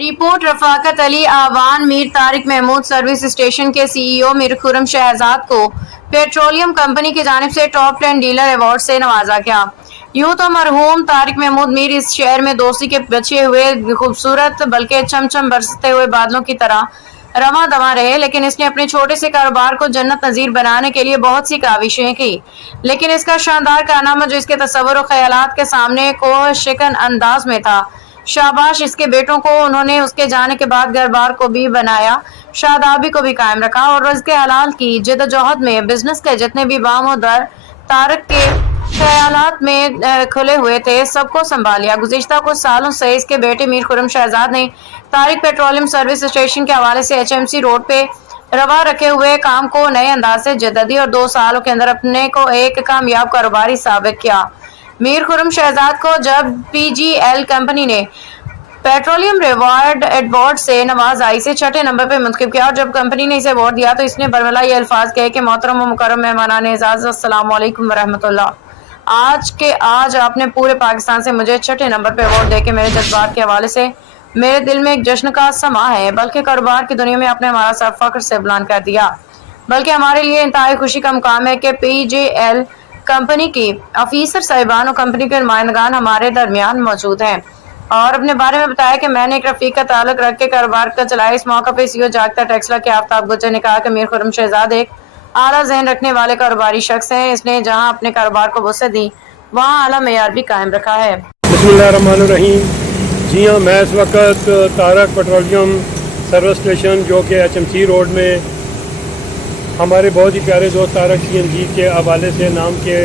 Report Rafaqat Ali आवान Mir Tariq Mahmood service station के CEO Mir Khurram Shahzad को petroleum company की जानिब से टॉप 10 डीलर अवार्ड से नवाजा गया। यूं तो मरहूम तारिक महमूद मीर इस शहर में दोस्ती के बचे हुए खूबसूरत बल्कि चमचम बरसते हुए बादलों की तरह रवां दवां रहे, लेकिन इसने अपने छोटे से कारोबार को जन्नत नज़ीर बनाने के लिए बहुत सी काविशें की, लेकिन इसका शानदार कारनामा जो इसके तसव्वुर और ख्यालात के सामने को शिकन अंदाज में था। शाबाश इसके बेटों को, उन्होंने उसके जाने के बाद घरबार को भी बनाया, शादाबी को भी कायम रखा और रिज़्क़े हलाल की जद्दोजहद में बिजनेस के जितने भी बाम दर तारक के ख्यालात में खुले हुए थे सबको संभालिया। गुज़िश्ता कुछ सालों से इसके बेटे मीर खुर्रम शहजाद ने तारिक पेट्रोलियम सर्विस स्टेशन के हवाले से HMC रोड पे रवा रखे हुए काम को नए अंदाज से जद्दी और 2 सालों के अंदर अपने को एक कामयाब कारोबारी साबित किया। मीर खुर्रम शहजाद को जब PGL कंपनी ने पेट्रोलियम रिवार्ड अवार्ड से नवाजाई से 6ठे नंबर पर मुंतखब किया और जब कंपनी ने इसे अवार्ड दिया तो इसने बरमला ये अल्फाज कहे कि मोहतरम व मुकर्रम मेहमानान एजाज़, अस्सलाम वालेकुम वरहमतुल्लाह। आज आपने पूरे पाकिस्तान से मुझे 6ठे नंबर पे अवार्ड देके मेरे जज्बात के हवाले से मेरे दिल में एक जश्न का समा है, बल्कि कारोबार की दुनिया में आपने हमारा सर फख्र से बुलंद कर दिया। बल्कि हमारे लिए इंतहाई खुशी का मुकाम है कि PGL कंपनी की ऑफिसर साहिबान और कंपनी के नुमाइंदगान हमारे दरमियान मौजूद हैं और अपने बारे में बताया कि मैंने एक रफीक का ताल्लुक रख के कारोबार का चलाया। इस मौका पर CEO जागता टेक्सला के आफ्ताब गुज्जर ने कहा कि मीर खुर्रम शहजाद एक आला ज़हन रखने वाले कारोबारी शख्स हैं। इसने जहां अपने कारोबार को वसअत दी वहां आला मेयार भी कायम रखा है। बिस्मिल्लाहिर्रहमानिर्रहीम। जी हाँ, मैं इस वक्त तारक पेट्रोलियम सर्विस स्टेशन जो कि HMC रोड में हमारे बहुत ही प्यारे दोस्त तारक CNG के हवाले से नाम के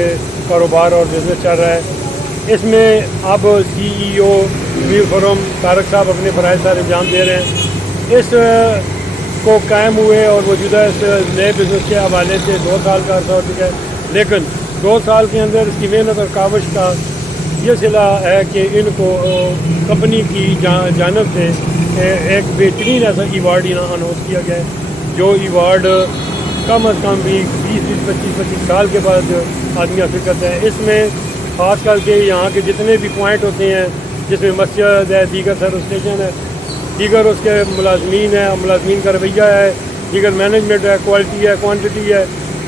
कारोबार और बिज़नेस चल रहा है। इसमें अब CEO मीर खुर्रम तारक साहब अपने फ़राइज़ सारे अंजाम दे रहे हैं। इस को कायम हुए और मौजूदा इस नए बिज़नेस के हवाले से 2 साल का अर्सा हो चुका है, लेकिन 2 साल के अंदर इसकी मेहनत और काविश का ये सिला है कि इनको कंपनी की जानब से एक बेहतरीन ऐसा अवार्ड अनाउंस किया गया है, जो अवार्ड कम अज़ कम भी 20-25 साल के बाद आदमी हासिल करता है। इसमें ख़ास करके यहाँ के जितने भी पॉइंट होते हैं, जिसमें मस्जिद है, दीगर सर्विस स्टेशन है, दीगर उसके मुलाजमीन है, मुलाजमीन का रवैया है, दीगर मैनेजमेंट है, क्वालिटी है, क्वांटिटी है,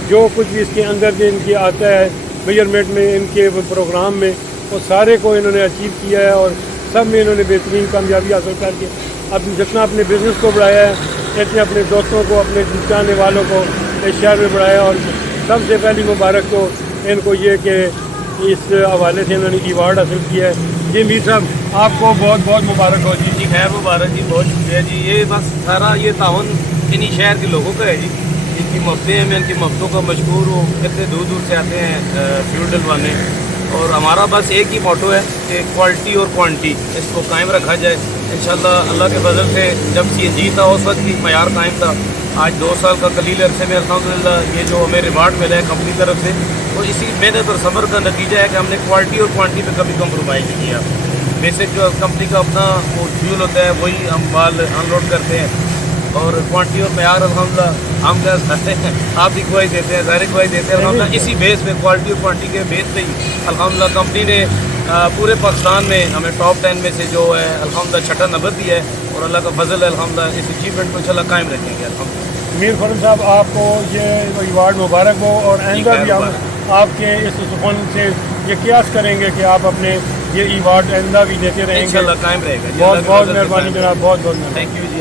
जो कुछ भी इसके अंदर जो इनकी आता है मेजरमेंट में, इनके प्रोग्राम में, वो सारे को इन्होंने अचीव किया है और सब में इन्होंने बेहतरीन कामयाबी हासिल करके अब जितना अपने बिज़नेस को बढ़ाया है, इतने अपने दोस्तों को, अपने चाहने वालों को इस शहर में बढ़ाया। और सबसे पहली मुबारक तो इनको ये कि इस हवाले से इन्होंने अवार्ड हासिल किया है। जी मीर साहब, आपको बहुत बहुत मुबारक हो जी। खैर मुबारक जी, बहुत शुक्रिया जी। ये बस सारा ये ताउन इन्हीं शहर के लोगों का है जी, जिनकी मोहब्बतें हैं। मैं इनकी मोहब्बतों का मशहूर हूँ, कितने दूर दूर से आते हैं फ्यूल डलवाने। और हमारा बस एक ही मोटो है कि क्वालिटी और क्वांटिटी इसको कायम रखा जाए। इंशाल्लाह अल्लाह के फजल से जब CNG था उस वक्त भी मयार कायम था। आज 2 साल का कलील अरसे में अल्हम्दुलिल्लाह ये जो हमें रिवार्ड मिला है कंपनी की तरफ से, तो इसी मेहनत और सब्र का नतीजा है कि हमने क्वालिटी और क्वांटिटी में कभी कम्प्रोमाइज़ नहीं किया। बेसिक जो कंपनी का अपना वो फ्यूल होता है वही हम माल अनलोड करते हैं और क्वांटिटी और मयार अल्हम्दुलिल्लाह हम क्या करते हैं, आप भी गवाही देते हैं, ज़ाहिर गवाही देते हैं। अल्हम्दुलिल्लाह इसी बेस पे क्वालिटी और क्वांटिटी के बेस पे ही अल्हम्दुलिल्लाह कंपनी ने पूरे पाकिस्तान में हमें टॉप 10 में से जो है अल्हम्दुलिल्लाह 6ठा नंबर दिया है और अल्लाह का फजल है। अल्हम्दुलिल्लाह इस अचीवमेंट को इंशाल्लाह कायम रखेंगे। अल्हम्दुलिल्लाह मीर खुर्रम साहब, आपको ये अवार्ड मुबारक हो और आइंदा भी हम आपके इस सुकून से ये कियास करेंगे कि आप अपने ये अवार्ड आइंदा भी देते रहेंगे। इंशाल्लाह कायम रहेगा। बहुत बहुत मेहरबानी जनाब, बहुत बहुत थैंक यू जी।